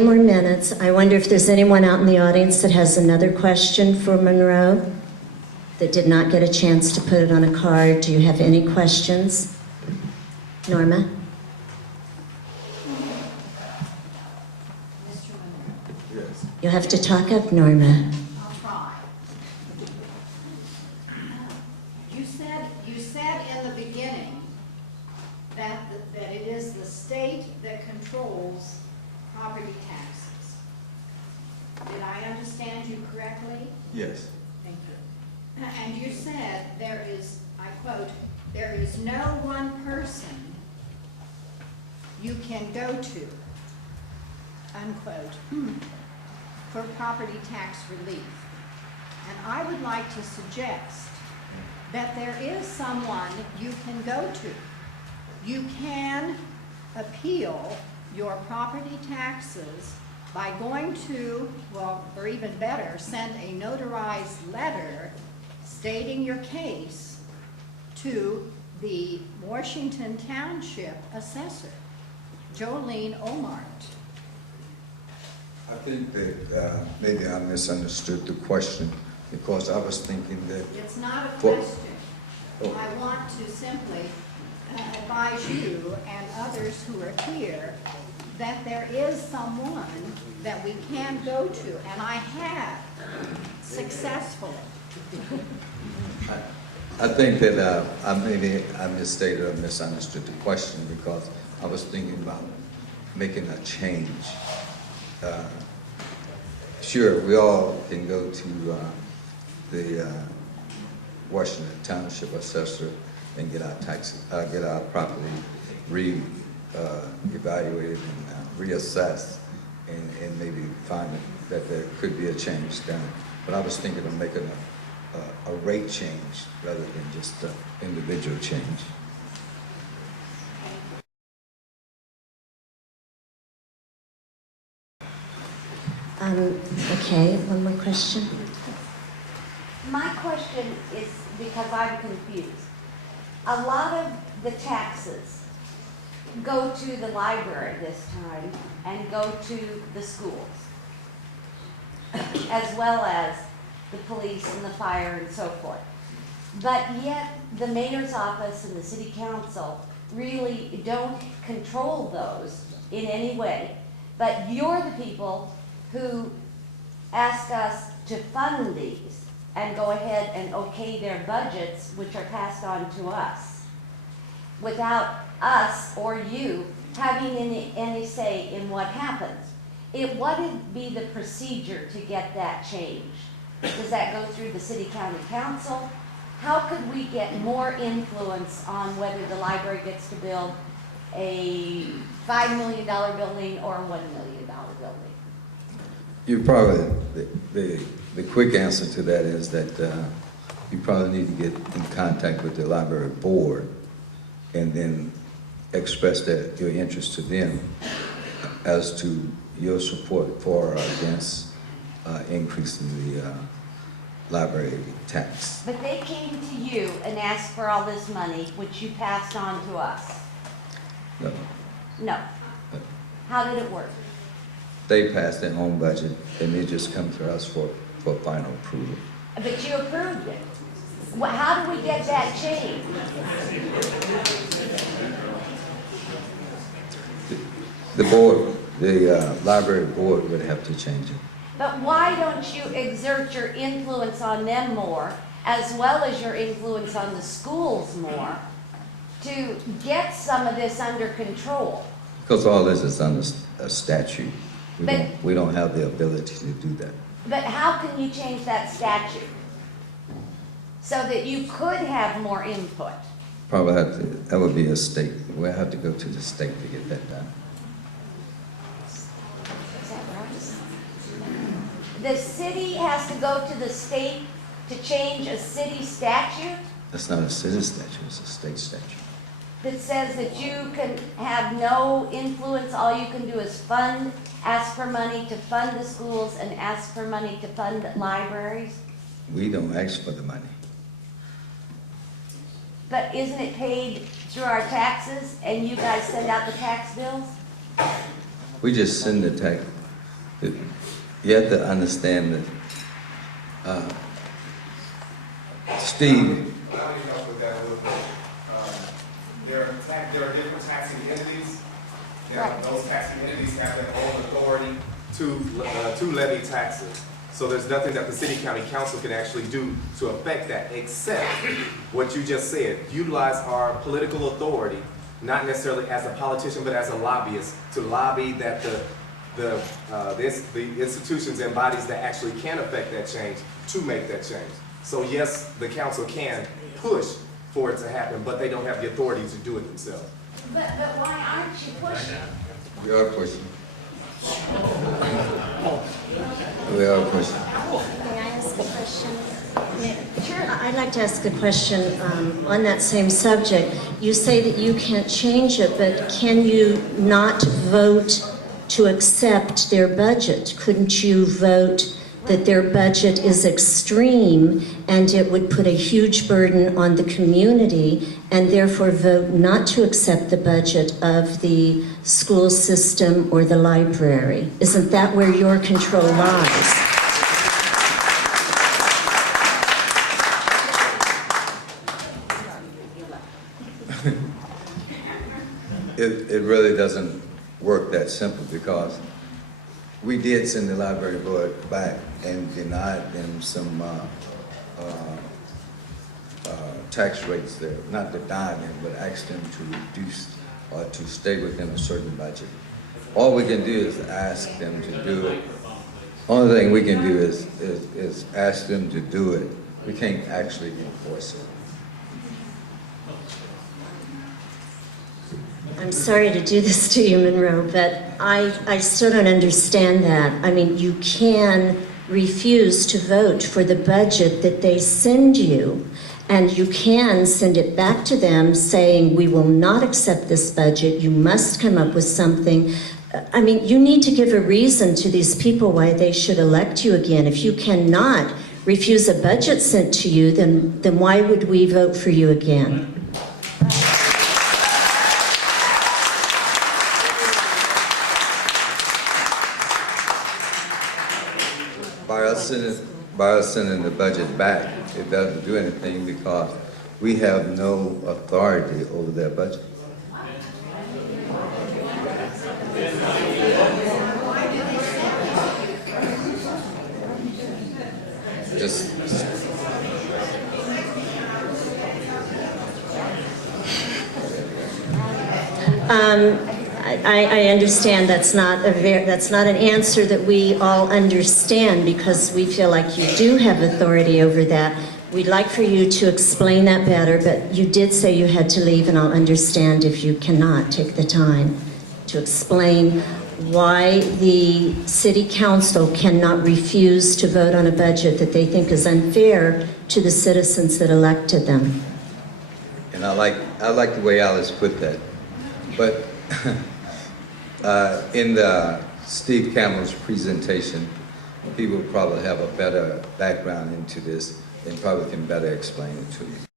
More minutes. I wonder if there's anyone out in the audience that has another question for Monroe that did not get a chance to put it on a card. Do you have any questions? Norma? Mr. Monroe. Yes. You'll have to talk up, Norma. I'll try. You said in the beginning that it is the state that controls property taxes. Did I understand you correctly? Yes. Thank you. And you said there is, I quote, there is no one person you can go to, unquote, for property tax relief. And I would like to suggest that there is someone you can go to. You can appeal your property taxes by going to, well, or even better, send a notarized letter stating your case to the Washington Township Assessor, Jolene Omart. I think that maybe I misunderstood the question because I was thinking that... It's not a Well, question. oh. I want to simply advise you and others who are here that there is someone that we can go to, and I have successfully. I think that maybe I misstated or misunderstood the question because I was thinking about making a change. Sure, we all can go to the Washington Township Assessor and get our taxes, get our property evaluated and reassessed, and maybe find that there could be a change done. But I was thinking of making a rate change rather than just an individual change. Okay, one more question. My question is because I'm confused. A lot of the taxes go to the library this time and go to the schools, as well as the police and the fire and so forth. But yet the mayor's office and the city council really don't control those in any way. But you're the people who ask us to fund these and go ahead and okay their budgets, which are passed on to us, without us or you having any say in what happens. What would be the procedure to get that changed? Does that go through the city county council? How could we get more influence on whether the library gets to build a $5 million building or a $1 million building? You probably, the quick answer to that is that you probably need to get in contact with the library board and then express your interest to them as to your support for or against increasing the library tax. But they came to you and asked for all this money, which you passed on to us. No. No. How did it work? They passed their own budget and they just come to us for final approval. But you approved it. How do we get that changed? The board, the library board would have to change it. But why don't you exert your influence on them more, as well as your influence on the schools more, to get some of this under control? Because all this is under a statute. We don't have the ability to do that. But how can you change that statute so that you could have more input? Probably have to, that would be a state. We'll have to go to the state to get that done. Is that right? The city has to go to the state to change a city statute That's not a city statute, it's a state statute. that says that you can have no influence, all you can do is fund, ask for money to fund the schools and ask for money to fund libraries? We don't ask for the money. But isn't it paid through our taxes and you guys send out the tax bills? We just send the You have to understand that, Steve, Allow me to help with that a little bit. There are different taxing entities. Now, those taxing entities have their own authority to levy taxes. So there's nothing that the city county council can actually do to affect that, except what you just said, utilize our political authority, not necessarily as a politician, but as a lobbyist, to lobby that the institutions and bodies that actually can affect that change to make that change. So yes, the council can push for it to happen, but they don't have the authority to do it themselves. But why aren't you pushing? we are pushing. We are pushing. May I ask a question? Sure. I'd like to ask a question on that same subject. You say that you can't change it, but can you not vote to accept their budget? Couldn't you vote that their budget is extreme and it would put a huge burden on the community, and therefore vote not to accept the budget of the school system or the library? Isn't that where your control lies? It really doesn't work that simple, because we did send the library board back and denied them some tax rates there. Not deny them, but ask them to reduce or to stay within a certain budget. All we can do is ask them to do it. Only thing we can do is ask them to do it. We can't actually enforce it. I'm sorry to do this to you, Monroe, but I still don't understand that. I mean, you can refuse to vote for the budget that they send you, and you can send it back to them saying, we will not accept this budget, you must come up with something. I mean, you need to give a reason to these people why they should elect you again. If you cannot refuse a budget sent to you, then why would we vote for you again? By us sending the budget back, it doesn't do anything, because we have no authority over their budget. Just I understand that's not an answer that we all understand, because we feel like you do have authority over that. We'd like for you to explain that better, but you did say you had to leave, and I'll understand if you cannot take the time to explain why the city council cannot refuse to vote on a budget that they think is unfair to the citizens that elected them. And I like the way Alice put that. But in the Steve Campbell's presentation, people probably have a better background into this and probably can better explain it to you.